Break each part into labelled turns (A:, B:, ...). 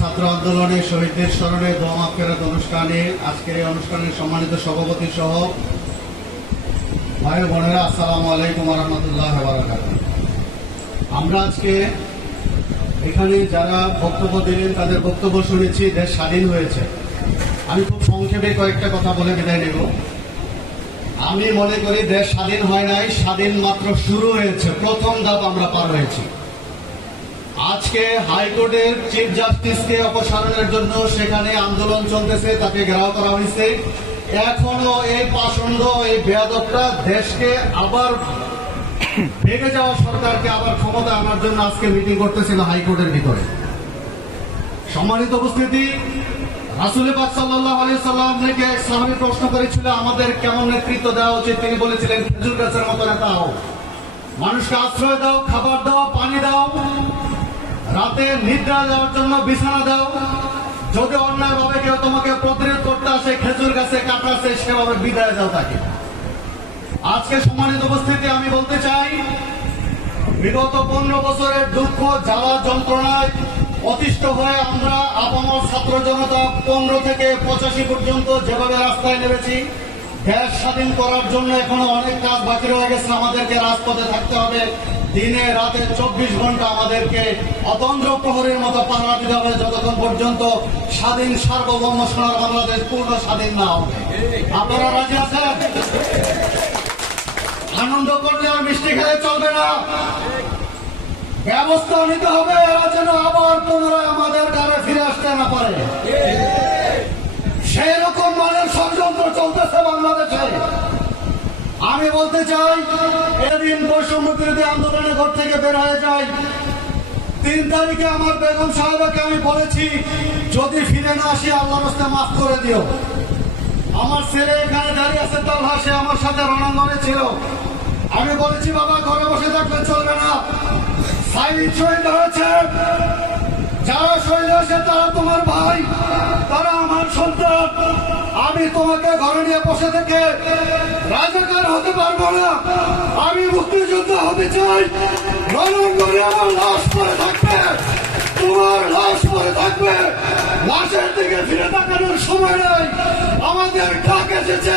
A: ছাত্র আন্দোলনে শহীদদের স্মরণে দোয়া অনুষ্ঠানে আজকের এই অনুষ্ঠানের সম্মানিত সভাপতি সহ ভাই বোনেরা, আসসালামু আলাইকুম রহমতুল্লাহ বারাকাতুহ। আমরা আজকে এখানে যারা বক্তব্য দিলেন, তাদের বক্তব্য শুনেছি, দেশ স্বাধীন হয়েছে। আমি খুব সংক্ষেপে কয়েকটা কথা বলে বিদায় নেব। আমি মনে করি দেশ স্বাধীন হয় নাই, স্বাধীন মাত্র শুরু হয়েছে, প্রথম ধাপ আমরা পার হয়েছি। আজকে হাইকোর্টের চিফ জাস্টিসকে অপসারণের জন্য সেখানে আন্দোলন চলতেছে, তাকে ঘেরাও করা হয়েছে। এখনও এই পাষণ্ড, এই বেয়াদবটা দেশকে আবার ভেঙে যাওয়া সরকারকে আবার ক্ষমতা আনার জন্য আজকে মিটিং করতেছিল হাইকোর্টের ভিতরে। সম্মানিত উপস্থিতি খেজুর কেউ তোমাকে প্রতিরোধ করতে খেজুর গাছে কাটাচ্ছে সেভাবে বিদায় দাও তাকে। আজকে সম্মানিত উপস্থিতি, আমি বলতে চাই, বিগত পনেরো বছরের দুঃখ, জ্বালা, যন্ত্রণায় অতিষ্ঠ হয়ে আমরা ছাত্র জনতা পনেরো থেকে পঁচাশি পর্যন্ত যেভাবে রাস্তায় নেমেছি, দেশ স্বাধীন করার জন্য এখনও অনেক কাজ বাকি রয়ে গেছে। আমাদেরকে রাজপথে থাকতে হবে। দিনে, রাতে চব্বিশ ঘণ্টা আমাদেরকে অতন্ত্র প্রহরের মতো পাহারা দিতে হবে। যতক্ষণ পর্যন্ত স্বাধীন সার্বভৌম সোনার বাংলাদেশ পূর্ণ স্বাধীন না হবে। আপনারা রাজি আছেন? আনন্দ করলে আর মিষ্টি খেলে চলবে না। ব্যবস্থা নিতে হবে, এরা যেন আবার পুনরায় আমাদের দ্বারা ফিরে আসতে না পারে। সেই রকম মানের ষড়যন্ত্র চলতেছে বাংলাদেশে। আমি বলতে চাই, এদিন বৈষম্য বিরোধী আন্দোলনের ঘর থেকে বের হয়ে যায় তিন তারিখে আমার বেগম সাহেবকে আমি বলেছি, যদি ফিরে না আসি আল্লাহ রাস্তা মাফ করে দিও। আমার ছেলে এখানে দাঁড়িয়ে আছে তাল্লা সে আমার সাথে রণাঙ্গনে ছিল। আমি বলেছি, বাবা, ঘরে বসে থাকলে চলবে না। আমি তোমাকে ঘরে নিয়ে বসে থেকে রাজাকার হতে পারব না। আমি মুক্তিযোদ্ধা হতে চাই। আমার লাশ পরে থাকবে। তোমার লাশ পরে থাকবে। লাশের দিকে ফিরে তাকানোর সময় নাই। আমাদের ডাক এসেছে।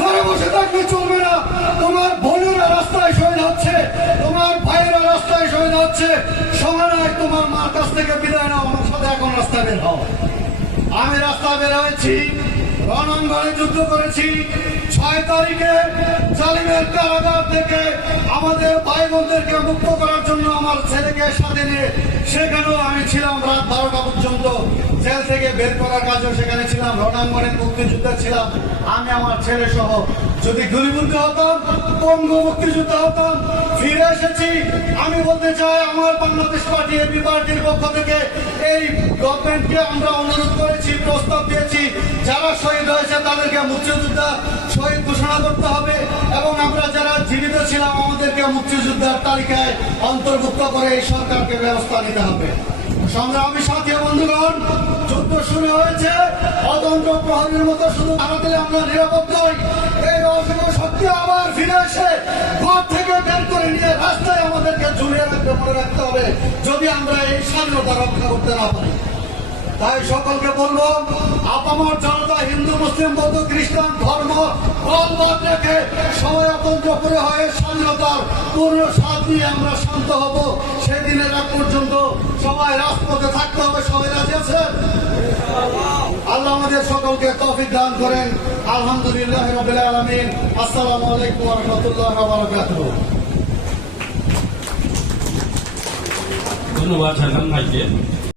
A: ঘরে বসে থাকলে চলবে না তোমার বোনেরা রাস্তায় শহীদ হচ্ছে তোমার ভাইয়েরা রাস্তায় শহীদ হচ্ছে সময় নাই কাছ থেকে বিদায় নাও, আমার সাথে এখন রাস্তায় বের হও। আমি রাস্তায় বের হয়েছি, রণাঙ্গনে যুদ্ধ করেছি। ছয় তারিখে জালিমের কারাগার থেকে আমাদের ভাই বোনদেরকে মুক্ত করার জন্য আমার ছেলেকে সাথে নিয়ে সেখানেও আমি ছিলাম রাত বারোটা পর্যন্ত। জেল থেকে বের করার কাজও সেখানে ছিলাম, রণাঙ্গনে মুক্তিযুদ্ধে ছিলাম। আমি আমার ছেলে সহ যদি গুলিবুদ্ধ হতাম, পঙ্গু মুক্তিযুদ্ধ হতাম ফিরে এসেছি। আমি বলতে চাই, আমার বাংলাদেশ পার্টি এবি পার্টির পক্ষ থেকে এই গভর্নমেন্টকে আমরা অনুরোধ করেছি, প্রস্তাব দিয়েছি, যারা শহীদ হয়েছে তাদেরকে মুক্তিযোদ্ধা শহীদ ঘোষণা করতে হবে এবং আমরা যারা জীবিত ছিলাম, আমাদেরকে মুক্তিযোদ্ধার তালিকায় অন্তর্ভুক্ত করে এই সরকারকে ব্যবস্থা নিতে হবে। সংগ্রামী সাথী বন্ধুগণ, যুদ্ধ শুরু হয়েছে অতন্ত্র প্রহরীর মতো শুধু দাঁড়াতে আমরা নিরাপদ নই, এই অশুভ শক্তি আবার ফিরে এসে আমাদেরকে মনে রাখতে হবে, যদি আমরা এই স্বাধীনতা রক্ষা করতে না পারি। তাই সকলকে বলব, আপামর জনতা হিন্দু, মুসলিম, বৌদ্ধ, খ্রিস্টান, ধর্ম রেখে সবাই করে হয়ে স্বাধীনতার পূর্ণ স্বাদ নিয়ে আমরা শান্ত হব। সেদিনের আগ পর্যন্ত সবাই রাজপথে থাকতে হবে, সবাই রাজি আছেন আল্লাহ আমাদের সকলকে তৌফিক দান করেন। আলহামদুলিল্লাহ রবিল আলমিন। আসসালামু আলাইকুম রহমতুল্লাহ বারকাতুহ।
B: のばあちない。